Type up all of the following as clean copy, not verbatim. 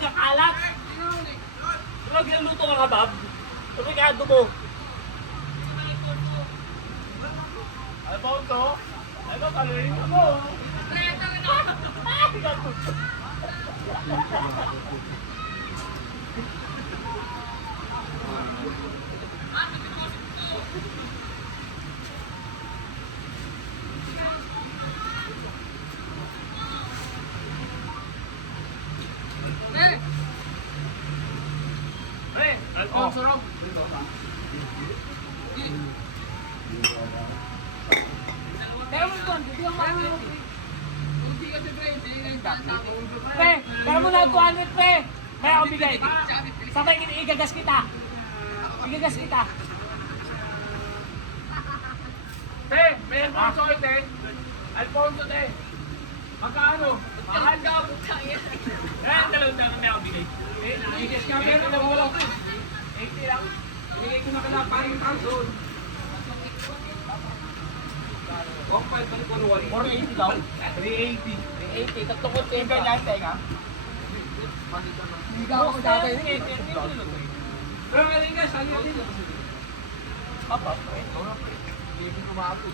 nagkakalat. Wala ginuluto ka kabab. Sabi ka mo. Ano ba ito? Ano ba kalorin mo? Alfonso Rob. Pero mo ito, hindi ako makulit. Pre, pero mo na 200 pre. May ako bigay. Sabay igagas kita. Igagas kita. Te, may Alfonso ite. Alfonso te. Magkano? Mahal ka po tayo. Kaya dalawang na kami ako bigay. Igas ka meron na wala ko. 80 lang. Ibigay ko na ka na paring thousand. Oh, 5 balik ko 480 daw. 380. 380, tatlo ko 10 ka lang tayo. Hindi ka ako dati. Pero galing ka, sali natin. Papa, Hindi ko maapos.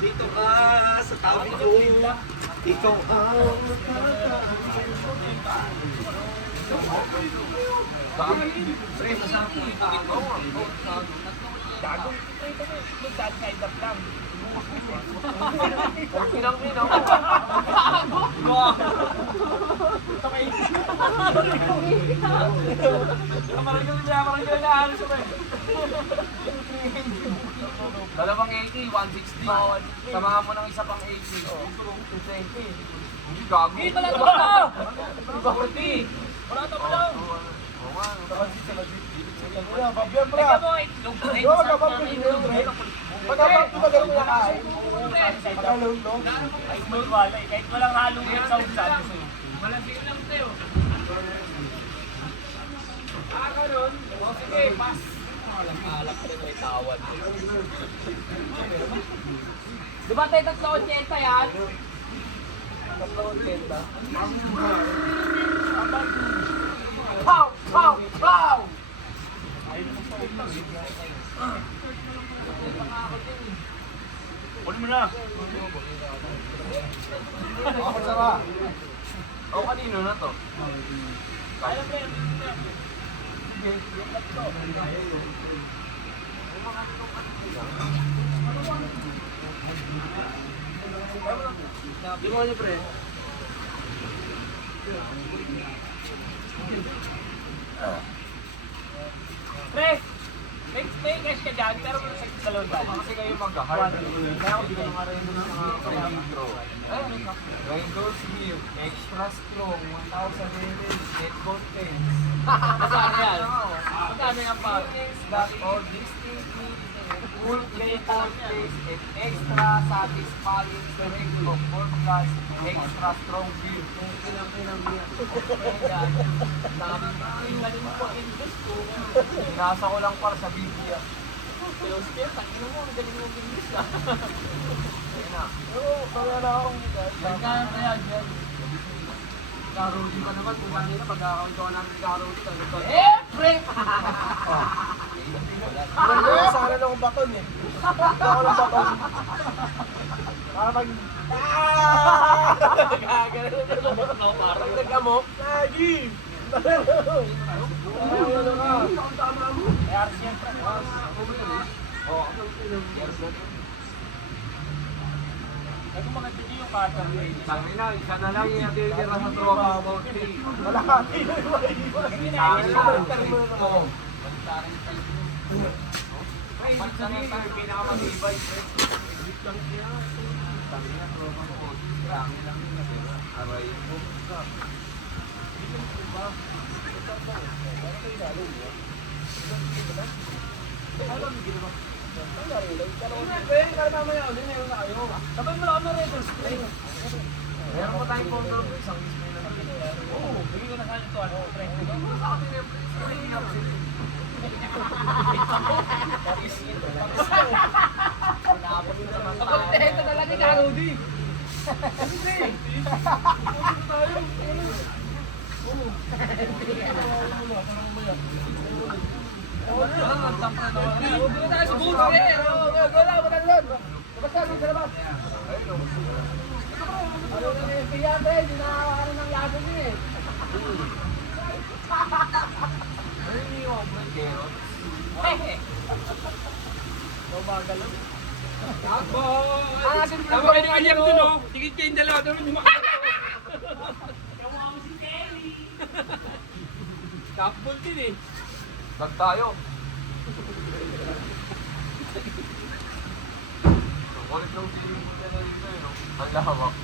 Dito ka sa tabi ko, ikaw ang Pre, masarap po ito. gago. Saan ka idap lang? Pinang-pinang. Maranggal na halos siya. Dalawang 80, 160. Samahan mo ng isa pang 80. 220. Hindi gago. Hindi pala ito pa! 40. Wala ito pa daw! Oo nga. Teka mo, itlog ko rin. Pagkabak ko ba gano'n na kain? Kahit mo wala eh. Kahit walang halong yung sa sabi sa'yo. Malagay lang tayo. Ganun. O sige, pass. Alak ko rin may tawad. Di ba tayo 380 yan? 380? Pow! Pow! Pow! Kunin mo na. Ako sarap. O kanino na to? Kaya mo yan. Di mo niyo pre. Pre! May cash ka dyan, pero mo sa dalawang dyan. Kasi kayo mag-hard. Kaya ako bigyan nga rin ng mga pre-intro. Rainbow Sleep, Extra Strong, 1,000 minutes, Get Content. Masaan yan? Magkano yan pa? That all distinctly full flavor taste and extra satisfying strength of world class extra strong beer. Galing mo po English ko. Nasa ko lang para sa Biblia. Pero sige, tangin mo, ang galing mo English ka. Ayun na. Oo, wala akong Magkano kaya dyan? Karoli pa naman, kung kanina pag-account ko namin Karoli. Pre! Hindi, sana lang akong baton eh. Ako lang baton. Para pag... No, parang Nag-amok. Lagi! Ano ka? kaya siyempre. Ay, kung mga titi yung kata. Sabi na, isa na lang yung natitira sa tropa mo. Wala ka. Sabi na, oo. Ay, hindi sabihin na yung pinakamatibay. Sabi na, tropa mo. Sabi lang yun. Aray mo. Sabay mo lang ano rin. Meron mo tayong control ko, isang display na lang. Oo, bigyan ko na sa ito. Ano, pre? Naabot na naman. Tama kayo ni William dun, oh. Tigit kayong dalawa, doon yung makakatawa. Kawawa mo si Kelly. Tapol din eh. Lag tayo. Ulit lang feeling ko na dito eh, no? Ang lawak.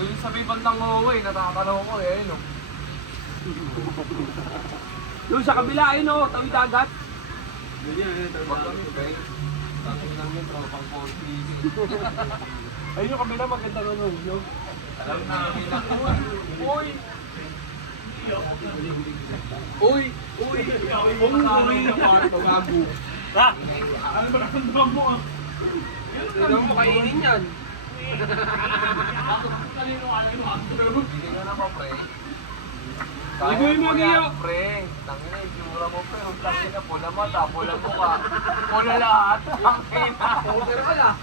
Doon sa may bandang Huawei, natakalaw ko eh, no? Doon sa kabila, ayun oh, tawid dagat. Wag kami, guys. Tangin lang yun, tropang coffee. Ayun yung kabila, maganda ka nun. Yung... Alam namin na, uy! Uy! Uy! Uy! Gago. Ha? Ano ba nakamdaman mo ah? Tignan mo kainin yan. Hindi ka na pa, pre. Liguin mo, Giyo. Pre, tangin na, isura mo, pre. Ang tangin na, pula mata, pula mukha. Pula lahat, tangin na. Pero wala.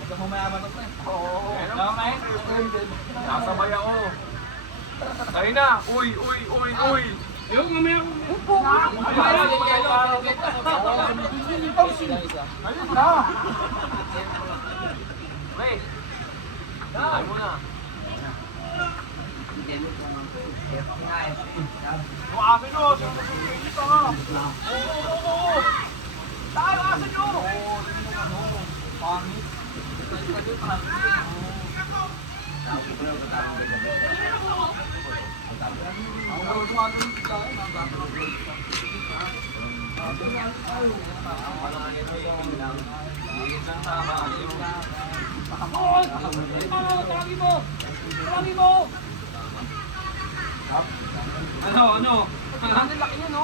Ito mo mayaman to, pre. Oo. Mamay. Nasabay ako. Tayo na, uy, uy, uy, uy. Yung mamaya ko. Pre, tayo mo na. Yung amin o, sino mo dito ka? Oo. Tayo, asa nyo? Oo, pangit. Tawagin mo! Tawagin mo! Ano, ano? Ang laki niya, no?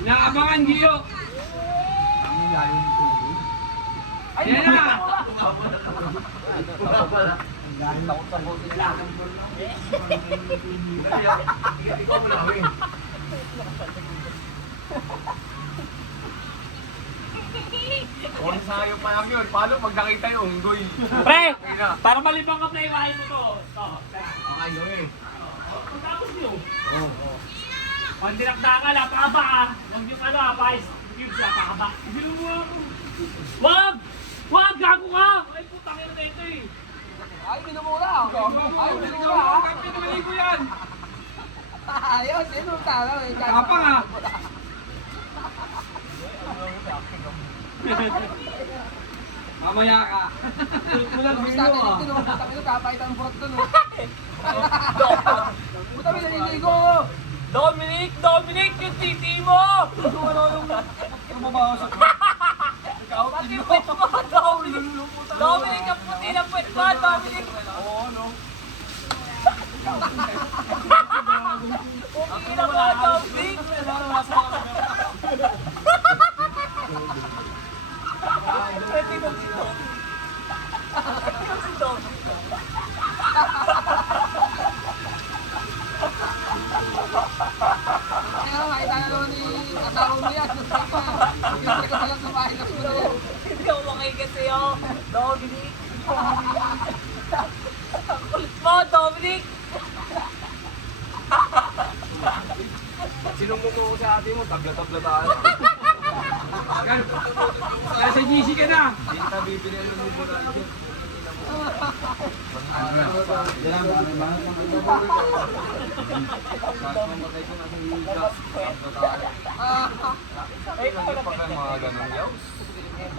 Inaabangan, Giyo. Yan na! Oras sayo pa lang yun. Paano pag nakita yung unggoy? Pre! Para malibang ka na iwahin mo to. Ito. Tapos nyo. Pag dinakdakan, napakaba ah. Huwag yung ano ah, pais. Cubes, napakaba. Ibilo mo ako. Wag! Wag! Gago ka! Ay, putang ina na ito eh. Ay, minumura. Ay, minumura. Pinamali ko yan. Ayos, yun ang tala. Kapa nga. Mamaya ka. Walang bilo ah. Puta, may naliligo. Dominic! Dominic! Yung titi mo! Mababaw sa Pati yung puwet mo, Dominic! Dominic, ang puti ng puwet mo, Dominic! Oo, no? Okay na mo, Dominic! Pwede mo si Dominic. Pwede mo si Dominic. Hindi ako makikinig sa'yo, Dominic. Ang kulit mo, Dominic. Sinong mumuho sa ate mo? Tabla-tabla tayo. Kaya sa GC ka na. Hindi na bibili ang lubo na ito.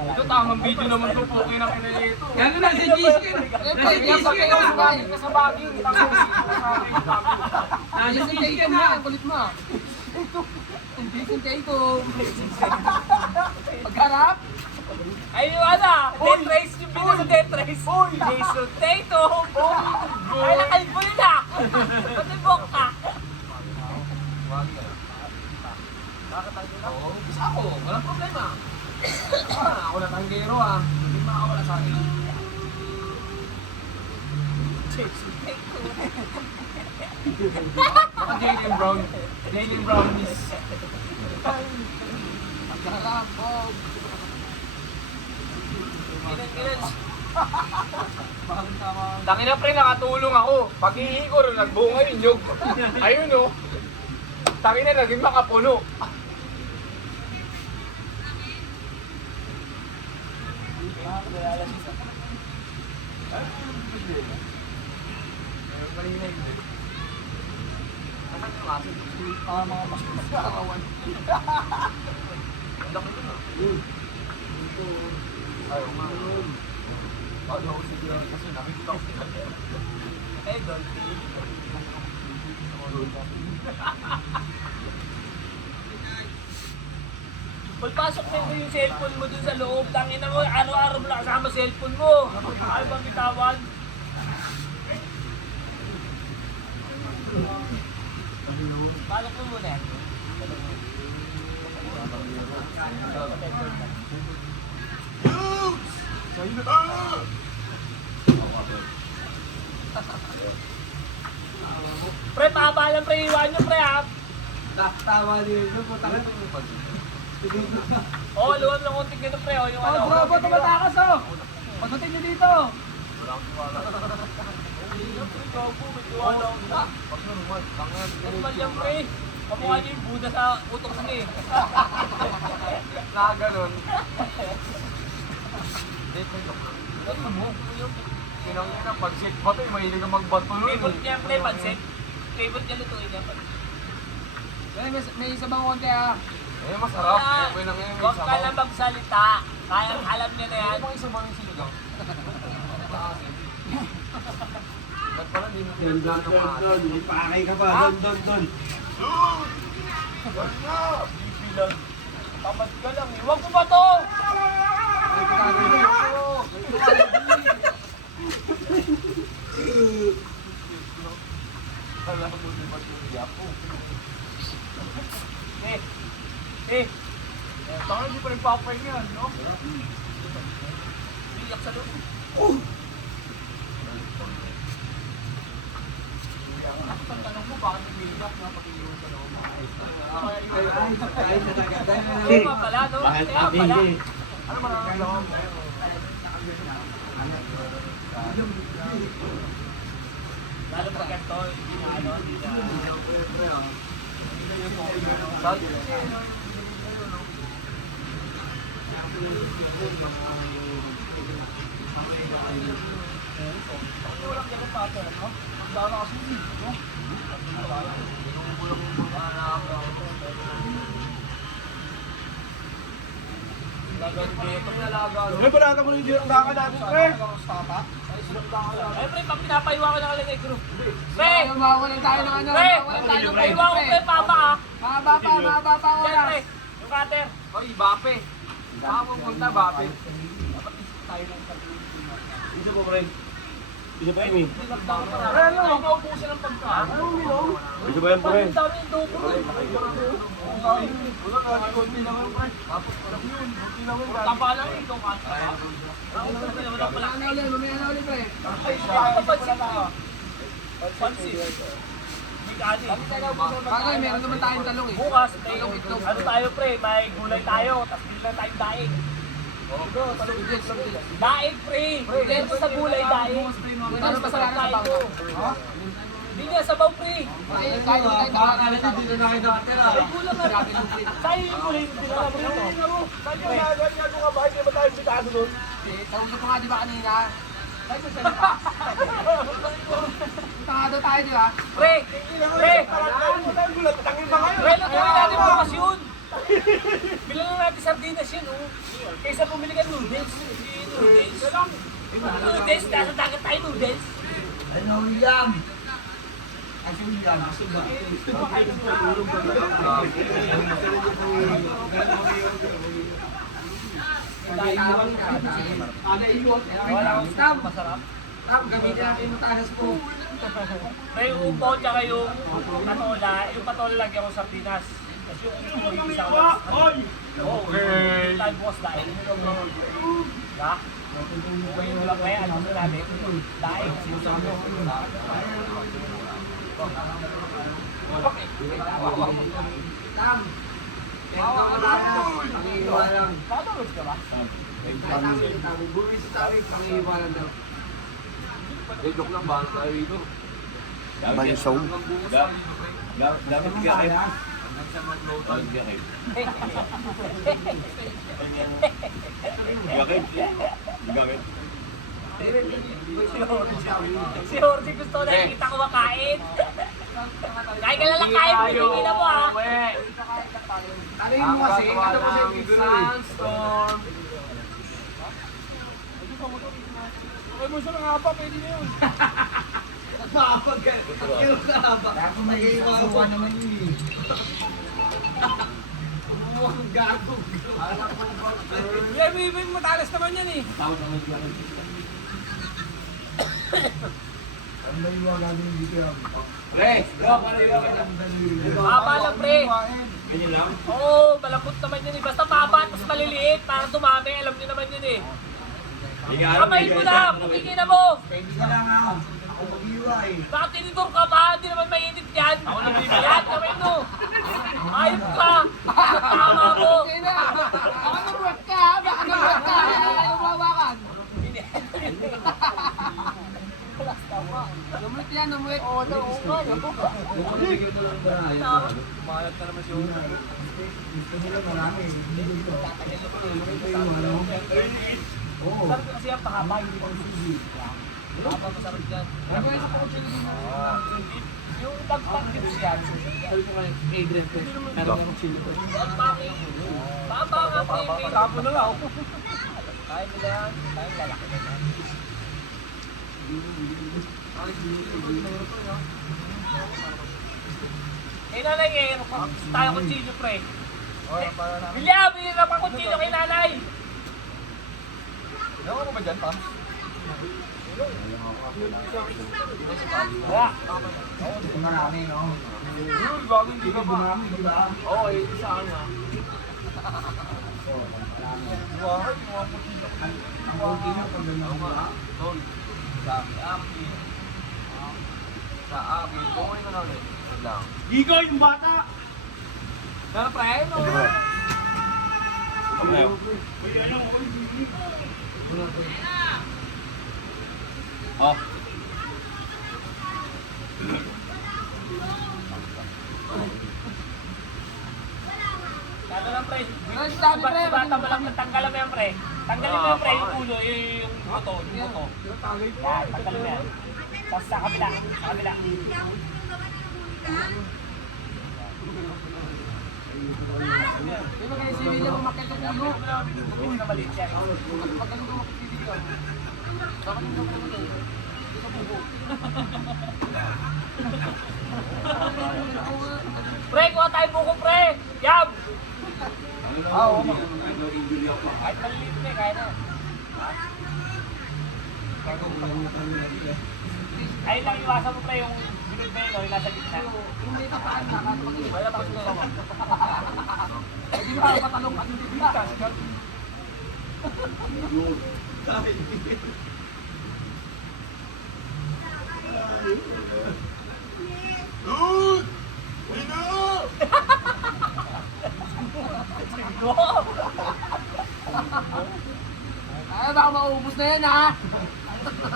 Ito tamang video naman ito, okay na kinalito. Kaya na sa GC ka na. Nasa GC ka na. Sa baging, Nasa GC ka na. Jason Tatum. Pagharap. Ay, yung ano, death race yung pino sa death race. Jason Tatum. Ay, nakalbo yun ah. Patibok ka. Oo, isa ako. Walang problema. Ako na tanggero ah. Hindi makakawala sa akin. Jason Tatum. Baka Jaylen Brown. Jaylen Brown is... Pagharap, Bob. Ilan. Tangin na pre, nakatulong ako. Pag-ihi ko rin, nagbunga yung nyug. Ayun o. Tangin na, naging makapuno. Ayaw nga. Bago ako siguro kasi nakikita ko sila. Eh, Dolphin. Magpasok mo yung cellphone mo dun sa loob. Tangina mo, araw-araw mo lang kasama cellphone mo. Ayaw bang bitawan? Balok mo muna. Pre, pabalan pre, iwan nyo pre ha. Tama din yun. Putang ito. Oo, luwan lang konting gano'n pre. Yung ano. Bro, tumatakas oh. Pagdating nyo dito. Normal yan pre. Kamukha niyo yung Buddha sa utok sa eh. Nakaganon. Ano mo? Kinang pag shake bato, mahilig ka magbato nun. Favorite niya pre, pansit. Favorite niya lutuin niya pansit. May isa bang konti ah? Eh, masarap. Okay lang yan, may Huwag isa ka lang magsalita. Kaya alam niya na yan. Ano bang isa bang sinigang? Ba't pala hindi mo pinaglaan ng mga atin? Pakay ka pa. Don. Bilang. Tamad ka lang eh. Huwag mo ba to? Kala mo di ba tuya po? Eh. Baka hindi pa rin papay yan, no? Biyak sa loob. Ang tanong mo, bakit may biyak na pag-iwan sa loob? Kaya pa pala, no? Kaya pala. Ano ba nangangalaman mo? Lalo pag ganito, hindi na ano, hindi na... Sabi Pre, balatan ko yung dinakdakan natin, pre. Ay, pre, pag pinapaiwa ko na kalang group. Pre! mawalan tayo ng ano, Pre! mawalan tayo ng Paiwa ko, pre, papa ah. Mahaba pa ang Yan, pre. oras. Yung cutter. Oy, Bape. Saan mo punta, Bape? Isa po, pre. Isa pa yun, Pre, ano? Naubusan ng pagkaan. Isa pa yan, pre. Ang dami yung dugo. Wala ka, konti naman, pre. Konti naman. Tapa lang eh, itong cutter. Wala pala. Mamaya na ulit, pre. Ay, pansit. Pansit. Hindi ka ani. Bagay, meron naman tayong talong eh. Bukas, ano tayo pre, may gulay tayo, tapos bigla tayong daing. Daing pre! Dito sa gulay daing. Para masarap tayo. Hindi nga, sabaw pre. Kahit tayo tawagan natin dito na kayo nakatira. Ay, kulang nga. Sa'yo yung gulay, hindi na naman ito. Saan yung nga ba? Hindi ba tayo bitado doon? Tawag ko nga di ba kanina? Tayo sa salita. Tangado tayo di ba? Pre! Pre! Tangin ba ngayon? Pre, lutuin natin bukas yun. Bilang lang natin sardinas yun, oh. Kaysa bumili ka noodles. Noodles? Noodles? Nasa dagat tayo noodles? Ano yan? Tam, masarap. Tam, gamitin natin yung tanas po. May upo, tsaka yung patola. Yung patola lagyan ko sa Pinas. Kasi yung upo yung isa ko. Okay. Tayo bukas dahil. Ha? Upo yung ulang kaya. Ano mo namin? Dahil. Tam, bawa ka lang. Pangiiwa lang. Patulog ka ba? Bumis sa tayo, pangiiwa lang daw. Joke lang, bahala tayo dito. Balisong. Dapat gakit. Hanggang sa mag-load gakit. Gakit? Gakit? Si Jorge gusto na nakikita ko makain. Kain ka lang kain, pinigin na mo ha. Ano yung kasi? Ano mo sa video? Sandstorm. Ay mo siya ng haba, pwede na yun. Yung haba. Ako mag-iiwa naman yun eh. Ang gago. May matalas naman yan eh. Pre, bro, paliwa ka na. Baba lang pre. Ganyan lang? Oo, malambot naman yun eh. Basta baba, tapos maliliit. Para dumami, alam niyo naman yun eh. Kamayin mo na, pumigin na mo. Pwede ka lang ako. Ako mag-iiwa eh. Bakit tinidor ka pa? Hindi naman mainit yan. Ako na yan, kamayin mo. Ayun ka. Tama mo. Ako nabuhat ka, baka nabuhat ka. Ayaw mawakan. Namulit yan, namulit. Oo, oo nga. Malat na naman si Uno. Sarap kasi ang pahaba, hindi ko susi. Pahaba masarap yan. Yung pag-pag-tips yan. Sabi ko kayo, Adrian ko. Meron akong chili ko. Pahaba nga po yung tapo na lang. Kaya nila yan. Kaya lalaki na yan. Eh nanay eh, tayo kutsilyo pre. William, bilhin na pa kutsilyo kay nanay. Ewan ko ba dyan, pa? Wala. Marami, no? Yun, bagong hindi ka pa. di ba? Oo, eh, sa kanya. Ang okay na pag ganun ba? Tol, sa akin. Sa akin, kung ano na ulit. Lang. Gigo yung bata. Ano pa eh? Oh. Kaya lang pre. Ay, dami, pre. Bata mo lang tanggalan mo yan pre. Tanggalin mo yan pre, yung ulo, yung buto, yung buto. Yan, tanggalin mo yan. Tapos sa kabila, sa kabila. Di ba kaya si William umakit ng ulo? Hindi na maliit yan. Pag ganun ko umakit si William. Bakit hindi ko ulo? Di ba bubo? Pre, kuha tayo buko pre. Yab! Oo. Kahit maliliit na kaya na. Ayun lang iwasan mo pre yung bilog na yun, yung nasa gitna. Hindi tataan na. Wala pa gusto mo. Hindi ba patalong ka hindi bigas? Ay, baka maubos na yan ha.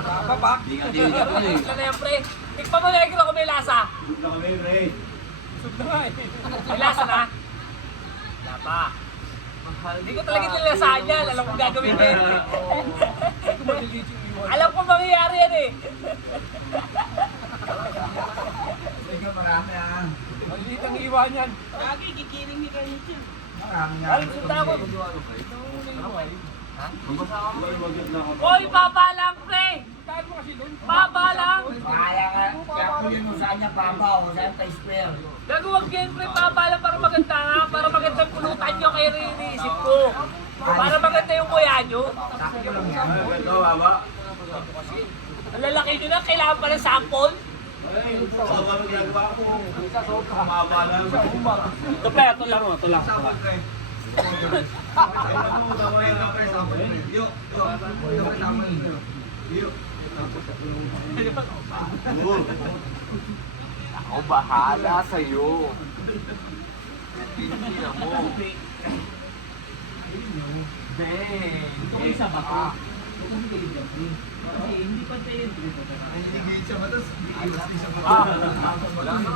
Papak. Di ka eh. Ito na yan pre. Tikpa mo negro kung may lasa. Good na kami, pre. May lasa na. Wala pa. Hindi ko talaga nilasahan yan. Alam kong gagawin yan. Alam ko mangyayari yan eh. Medyo marami ha. Maliit ang iwan yan. Marami nga. Alam, sundan ako. Mabasa ka mo. Hoy, baba lang pre! Puntahan mo kasi doon. Baba lang. Kaya ka, kaya po yun kung saan niya babaw, saan pa square. Gagawag yan, pre, baba lang para maganda nga. Para maganda yung pulutan nyo kayo rin iniisip ko. Para maganda yung kuya nyo. Sakto lang yan. Ang lalaki nyo na, kailangan pa ng sample. Ito pre, ito lang, ito lang. Ako bahala sa'yo. Hindi na mo. Bang! Ito isa ba ka? Hindi pa tayo. Wala na.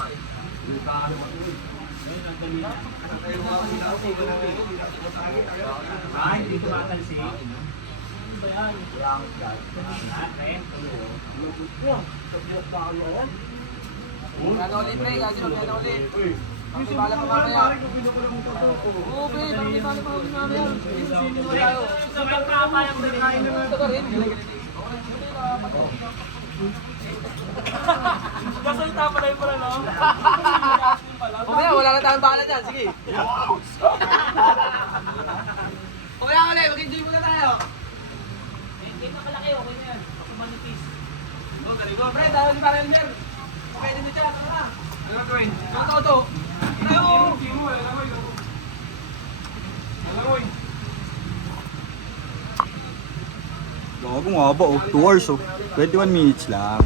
Hindi ko matalsi. Ano ba yan? Ate? Gana ulit, pre. Gana ulit. May bala pa mamaya. Oo, pre. Parang may bala pa mamaya. Sino mo tayo? Sabay tama yung binigay. Ito ka rin. Gasol tama na yung pala, no? Mamaya, wala na tayong bala dyan. Sige. Mamaya ulit. Mag-enjoy muna tayo. Hindi na kalaki, okay na yan. Basta manipis. Pre, dahil si Parang Jer. Pwede na dyan. Tara na. Ano gawin? Ito. Tayo. Gago nga ba, 2 hours 21 minutes lang.